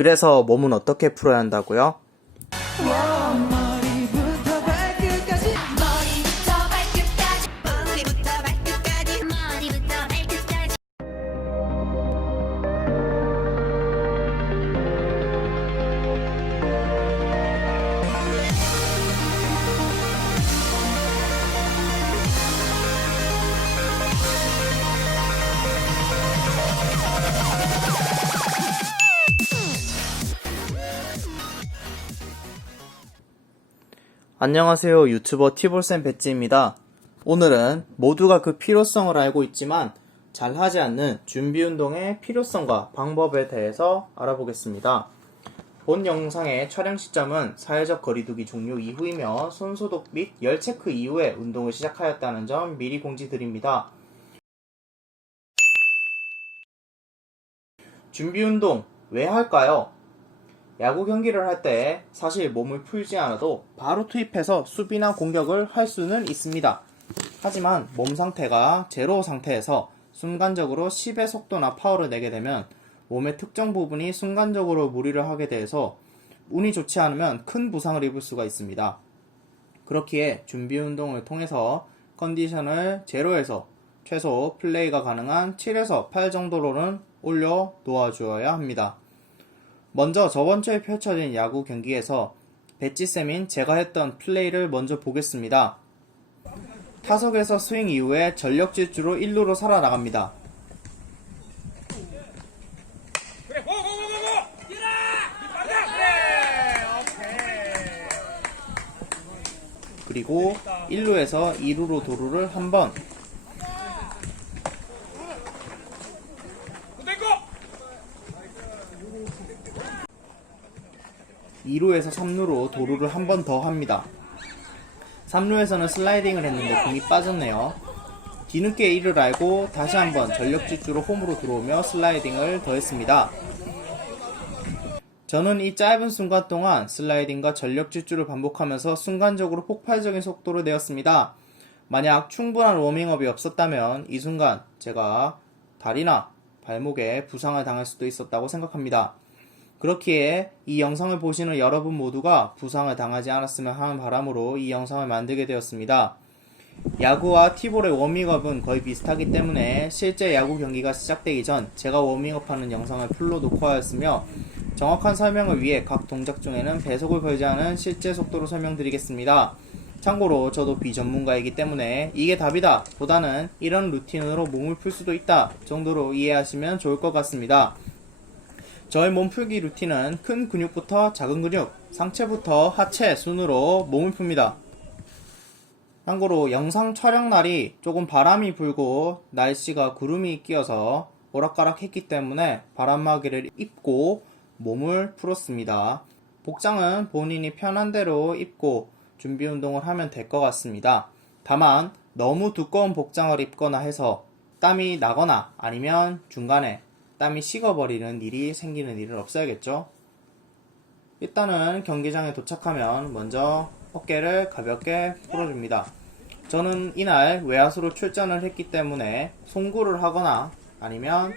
그래서 몸은 어떻게 풀어야 한다고요? 머리부터 발끝까지 안녕하세요. 유튜버 티볼쌤 배지입니다. 오늘은 모두가 그 필요성을 알고 있지만 잘 하지 않는 준비 운동의 필요성과 방법에 대해서 알아보겠습니다. 본 영상의 촬영 시점은 사회적 거리두기 종료 이후이며 손소독 및 열 체크 이후에 운동을 시작하였다는 점 미리 공지드립니다. 준비 운동 왜 할까요? 야구 경기를 할 때 사실 몸을 풀지 않아도 바로 투입해서 수비나 공격을 할 수는 있습니다. 하지만 몸 상태가 제로 상태에서 순간적으로 10의 속도나 파워를 내게 되면 몸의 특정 부분이 순간적으로 무리를 하게 돼서 운이 좋지 않으면 큰 부상을 입을 수가 있습니다. 그렇기에 준비 운동을 통해서 컨디션을 제로에서 최소 플레이가 가능한 7에서 8 정도로는 올려 놓아주어야 합니다. 먼저 저번주에 펼쳐진 야구 경기에서 배지쌤인 제가 했던 플레이를 먼저 보겠습니다. 타석에서 스윙 이후에 전력 질주로 1루로 살아나갑니다. 그리고 1루에서 2루로 도루를 한번, 2루에서 3루로 도루를 한 번 더 합니다. 3루에서는 슬라이딩을 했는데 공이 빠졌네요. 뒤늦게 이를 알고 다시 한번 전력 질주로 홈으로 들어오며 슬라이딩을 더했습니다. 저는 이 짧은 순간 동안 슬라이딩과 전력 질주를 반복하면서 순간적으로 폭발적인 속도를 내었습니다. 만약 충분한 워밍업이 없었다면 이 순간 제가 다리나 발목에 부상을 당할 수도 있었다고 생각합니다. 그렇기에 이 영상을 보시는 여러분 모두가 부상을 당하지 않았으면 하는 바람으로 이 영상을 만들게 되었습니다. 야구와 티볼의 워밍업은 거의 비슷하기 때문에 실제 야구 경기가 시작되기 전 제가 워밍업하는 영상을 풀로 녹화하였으며 정확한 설명을 위해 각 동작 중에는 배속을 걸지 않은 실제 속도로 설명드리겠습니다. 참고로 저도 비전문가이기 때문에 이게 답이다 보다는 이런 루틴으로 몸을 풀 수도 있다 정도로 이해하시면 좋을 것 같습니다. 저의 몸풀기 루틴은 큰 근육부터 작은 근육, 상체부터 하체 순으로 몸을 풉니다. 참고로 영상 촬영 날이 조금 바람이 불고 날씨가 구름이 끼어서 오락가락했기 때문에 바람막이를 입고 몸을 풀었습니다. 복장은 본인이 편한 대로 입고 준비 운동을 하면 될 것 같습니다. 다만 너무 두꺼운 복장을 입거나 해서 땀이 나거나 아니면 중간에 땀이 식어버리는 일이 생기는 일은 없어야겠죠. 일단은 경기장에 도착하면 먼저 어깨를 가볍게 풀어줍니다. 저는 이날 외야수로 출전을 했기 때문에 송구를 하거나 아니면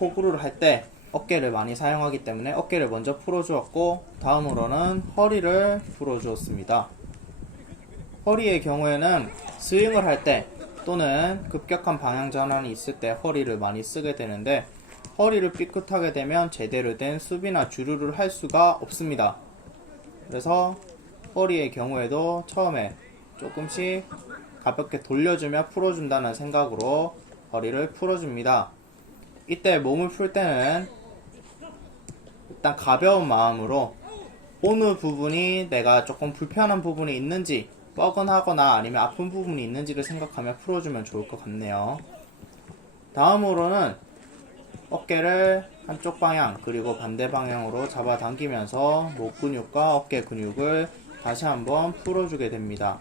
호구를 할 때 어깨를 많이 사용하기 때문에 어깨를 먼저 풀어주었고 다음으로는 허리를 풀어주었습니다. 허리의 경우에는 스윙을 할 때 또는 급격한 방향 전환이 있을 때 허리를 많이 쓰게 되는데 허리를 삐끗하게 되면 제대로 된 수비나 주루를 할 수가 없습니다. 그래서 허리의 경우에도 처음에 조금씩 가볍게 돌려주며 풀어준다는 생각으로 허리를 풀어줍니다. 이때 몸을 풀 때는 일단 가벼운 마음으로 어느 부분이 내가 조금 불편한 부분이 있는지 뻐근하거나 아니면 아픈 부분이 있는지를 생각하며 풀어주면 좋을 것 같네요. 다음으로는 어깨를 한쪽 방향 그리고 반대 방향으로 잡아당기면서 목 근육과 어깨 근육을 다시 한번 풀어주게 됩니다.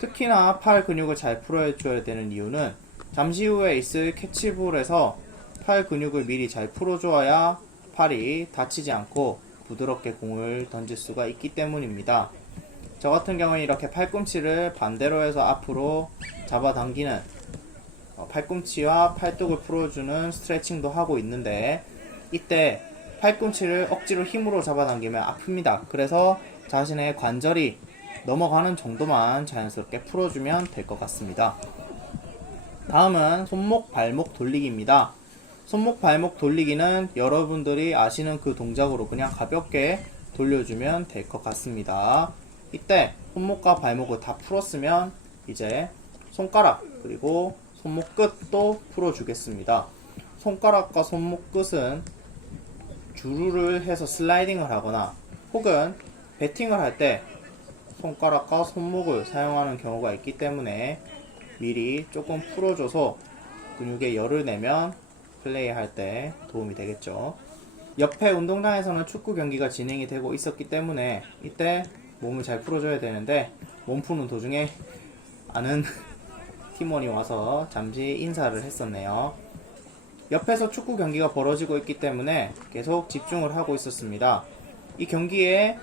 특히나 팔 근육을 잘 풀어줘야 되는 이유는 잠시 후에 있을 캐치볼에서 팔 근육을 미리 잘 풀어줘야 팔이 다치지 않고 부드럽게 공을 던질 수가 있기 때문입니다. 저 같은 경우는 이렇게 팔꿈치를 반대로 해서 앞으로 잡아당기는 팔꿈치와 팔뚝을 풀어주는 스트레칭도 하고 있는데 이때 팔꿈치를 억지로 힘으로 잡아당기면 아픕니다. 그래서 자신의 관절이 넘어가는 정도만 자연스럽게 풀어주면 될 것 같습니다. 다음은 손목 발목 돌리기입니다. 손목 발목 돌리기는 여러분들이 아시는 그 동작으로 그냥 가볍게 돌려주면 될 것 같습니다. 이때 손목과 발목을 다 풀었으면 이제 손가락 그리고 손목 끝도 풀어주겠습니다. 손가락과 손목 끝은 주루를 해서 슬라이딩을 하거나 혹은 배팅을 할 때 손가락과 손목을 사용하는 경우가 있기 때문에 미리 조금 풀어줘서 근육에 열을 내면 플레이할 때 도움이 되겠죠. 옆에 운동장에서는 축구 경기가 진행이 되고 있었기 때문에 이때 몸을 잘 풀어줘야 되는데 몸 푸는 도중에 아는 팀원이 와서 잠시 인사를 했었네요. 옆에서 축구 경기가 벌어지고 있기 때문에 계속 집중을 하고 있었습니다. 이 경기에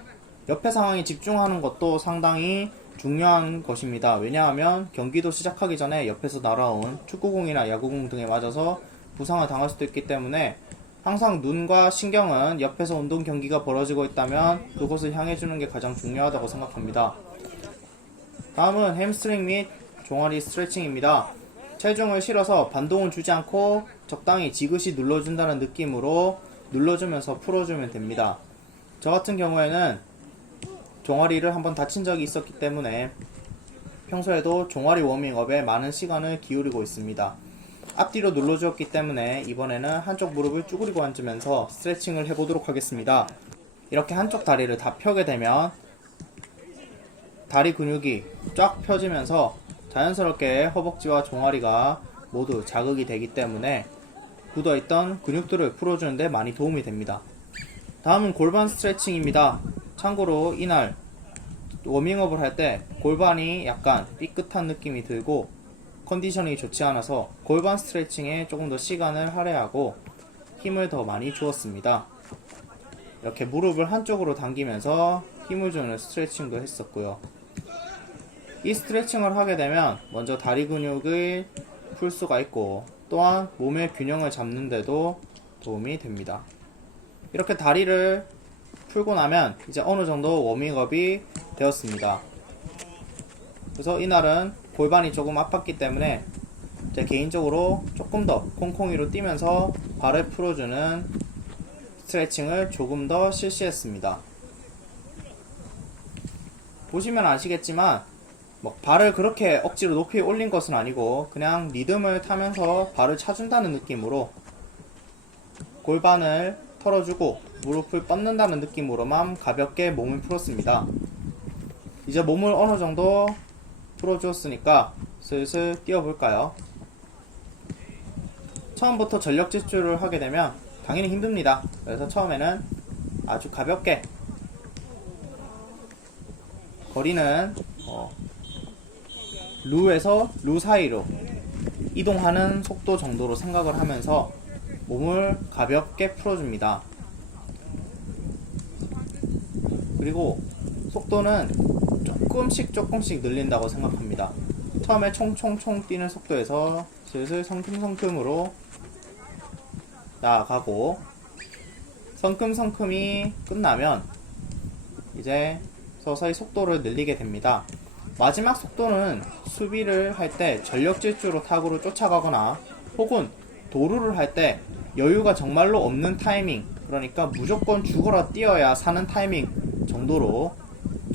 옆에 상황에 집중하는 것도 상당히 중요한 것입니다. 왜냐하면 경기도 시작하기 전에 옆에서 날아온 축구공이나 야구공 등에 맞아서 부상을 당할 수도 있기 때문에 항상 눈과 신경은 옆에서 운동 경기가 벌어지고 있다면 그곳을 향해 주는 게 가장 중요하다고 생각합니다. 다음은 햄스트링 및 종아리 스트레칭입니다. 체중을 실어서 반동을 주지 않고 적당히 지그시 눌러준다는 느낌으로 눌러주면서 풀어주면 됩니다. 저 같은 경우에는 종아리를 한번 다친 적이 있었기 때문에 평소에도 종아리 워밍업에 많은 시간을 기울이고 있습니다. 앞뒤로 눌러주었기 때문에 이번에는 한쪽 무릎을 쭈그리고 앉으면서 스트레칭을 해보도록 하겠습니다. 이렇게 한쪽 다리를 다 펴게 되면 다리 근육이 쫙 펴지면서 자연스럽게 허벅지와 종아리가 모두 자극이 되기 때문에 굳어있던 근육들을 풀어주는데 많이 도움이 됩니다. 다음은 골반 스트레칭입니다. 참고로 이날 워밍업을 할 때 골반이 약간 삐끗한 느낌이 들고 컨디션이 좋지 않아서 골반 스트레칭에 조금 더 시간을 할애하고 힘을 더 많이 주었습니다. 이렇게 무릎을 한쪽으로 당기면서 힘을 주는 스트레칭도 했었고요. 이 스트레칭을 하게 되면 먼저 다리 근육을 풀 수가 있고 또한 몸의 균형을 잡는데도 도움이 됩니다. 이렇게 다리를 풀고 나면 이제 어느 정도 워밍업이 되었습니다. 그래서 이날은 골반이 조금 아팠기 때문에 제 개인적으로 조금 더 콩콩이로 뛰면서 발을 풀어주는 스트레칭을 조금 더 실시했습니다. 보시면 아시겠지만 발을 그렇게 억지로 높이 올린 것은 아니고 그냥 리듬을 타면서 발을 차준다는 느낌으로 골반을 털어주고 무릎을 뻗는다는 느낌으로만 가볍게 몸을 풀었습니다. 이제 몸을 어느 정도 풀어주었으니까 슬슬 뛰어볼까요? 처음부터 전력 질주를 하게 되면 당연히 힘듭니다. 그래서 처음에는 아주 가볍게 거리는 루에서 루 사이로 이동하는 속도 정도로 생각을 하면서 몸을 가볍게 풀어줍니다. 그리고 속도는 조금씩 늘린다고 생각합니다. 처음에 총총총 뛰는 속도에서 슬슬 성큼성큼으로 나아가고 성큼성큼이 끝나면 이제 서서히 속도를 늘리게 됩니다. 마지막 속도는 수비를 할 때 전력 질주로 타구를 쫓아가거나 혹은 도루를 할 때 여유가 정말로 없는 타이밍, 그러니까 무조건 죽어라 뛰어야 사는 타이밍 정도로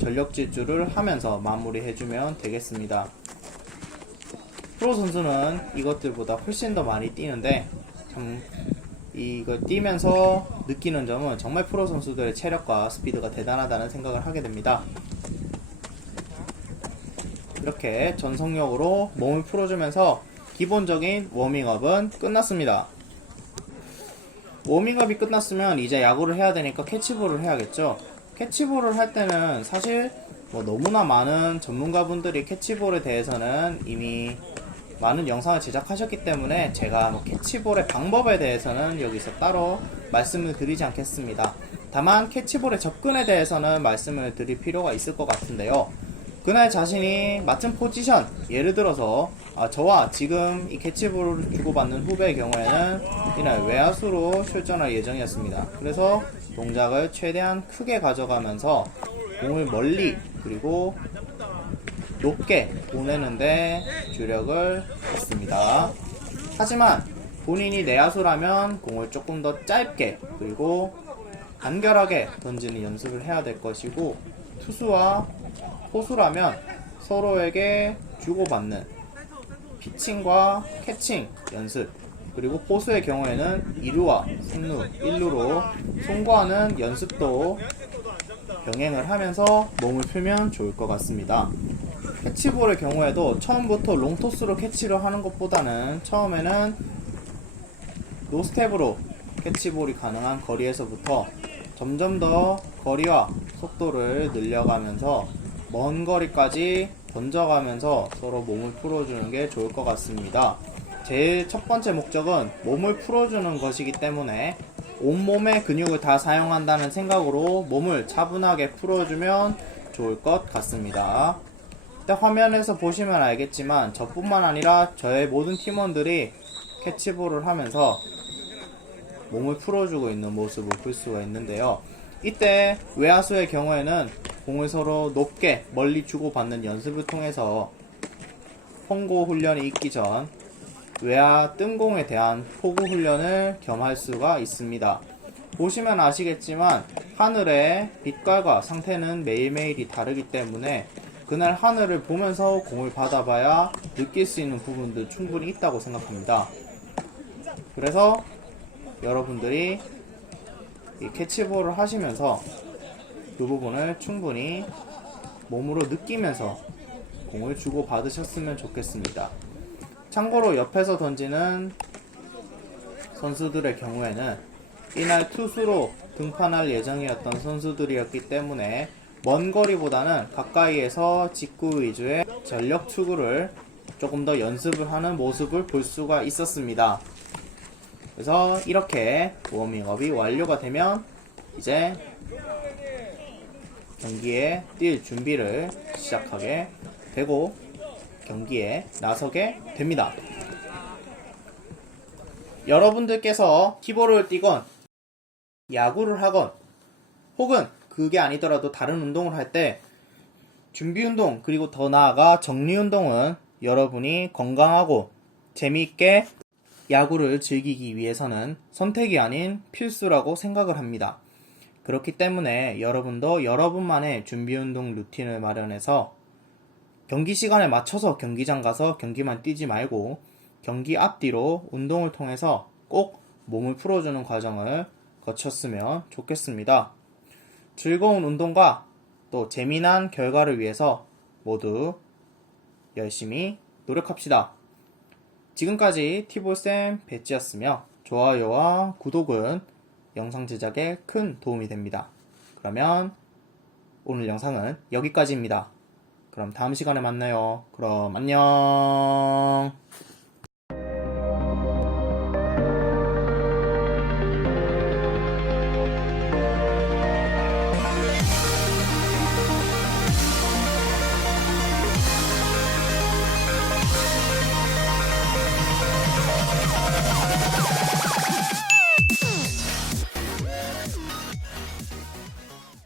전력 질주를 하면서 마무리해주면 되겠습니다. 프로 선수는 이것들보다 훨씬 더 많이 뛰는데 참 이거 뛰면서 느끼는 점은 정말 프로 선수들의 체력과 스피드가 대단하다는 생각을 하게 됩니다. 이렇게 전속력으로 몸을 풀어주면서 기본적인 워밍업은 끝났습니다. 워밍업이 끝났으면 이제 야구를 해야 되니까 캐치볼을 해야겠죠. 캐치볼을 할 때는 사실 너무나 많은 전문가분들이 캐치볼에 대해서는 이미 많은 영상을 제작하셨기 때문에 제가 캐치볼의 방법에 대해서는 여기서 따로 말씀을 드리지 않겠습니다. 다만 캐치볼의 접근에 대해서는 말씀을 드릴 필요가 있을 것 같은데요. 그날 자신이 맡은 포지션, 예를 들어서 저와 지금 이 캐치볼을 주고받는 후배의 경우에는 이날 외야수로 출전할 예정이었습니다. 그래서 동작을 최대한 크게 가져가면서 공을 멀리 그리고 높게 보내는데 주력을 했습니다. 하지만 본인이 내야수라면 공을 조금 더 짧게 그리고 간결하게 던지는 연습을 해야 될 것이고, 투수와 포수라면 서로에게 주고받는 피칭과 캐칭 연습, 그리고 포수의 경우에는 2루와 3루, 1루로 송구하는 연습도 병행을 하면서 몸을 풀면 좋을 것 같습니다. 캐치볼의 경우에도 처음부터 롱토스로 캐치를 하는 것보다는 처음에는 노스텝으로 캐치볼이 가능한 거리에서부터 점점 더 거리와 속도를 늘려가면서 먼 거리까지 던져가면서 서로 몸을 풀어주는 게 좋을 것 같습니다. 제일 첫 번째 목적은 몸을 풀어주는 것이기 때문에 온몸의 근육을 다 사용한다는 생각으로 몸을 차분하게 풀어주면 좋을 것 같습니다. 일단 화면에서 보시면 알겠지만 저뿐만 아니라 저의 모든 팀원들이 캐치볼을 하면서 몸을 풀어주고 있는 모습을 볼 수가 있는데요. 이때 외야수의 경우에는 공을 서로 높게 멀리 주고받는 연습을 통해서 홍고 훈련이 있기 전 외야 뜬공에 대한 포구 훈련을 겸할 수가 있습니다. 보시면 아시겠지만 하늘의 빛깔과 상태는 매일매일이 다르기 때문에 그날 하늘을 보면서 공을 받아봐야 느낄 수 있는 부분도 충분히 있다고 생각합니다. 그래서 여러분들이 이 캐치볼을 하시면서 그 부분을 충분히 몸으로 느끼면서 공을 주고 받으셨으면 좋겠습니다. 참고로 옆에서 던지는 선수들의 경우에는 이날 투수로 등판할 예정이었던 선수들이었기 때문에 먼 거리보다는 가까이에서 직구 위주의 전력 투구를 조금 더 연습을 하는 모습을 볼 수가 있었습니다. 그래서 이렇게 워밍업이 완료가 되면 이제 경기에 뛸 준비를 시작하게 되고 경기에 나서게 됩니다. 여러분들께서 키보드를 띄건 야구를 하건 혹은 그게 아니더라도 다른 운동을 할 때 준비운동 그리고 더 나아가 정리운동은 여러분이 건강하고 재미있게 야구를 즐기기 위해서는 선택이 아닌 필수라고 생각을 합니다. 그렇기 때문에 여러분도 여러분만의 준비운동 루틴을 마련해서 경기 시간에 맞춰서 경기장 가서 경기만 뛰지 말고 경기 앞뒤로 운동을 통해서 꼭 몸을 풀어주는 과정을 거쳤으면 좋겠습니다. 즐거운 운동과 또 재미난 결과를 위해서 모두 열심히 노력합시다. 지금까지 티볼쌤 배지였으며 좋아요와 구독은 영상 제작에 큰 도움이 됩니다. 그러면 오늘 영상은 여기까지입니다. 그럼 다음 시간에 만나요. 그럼 안녕.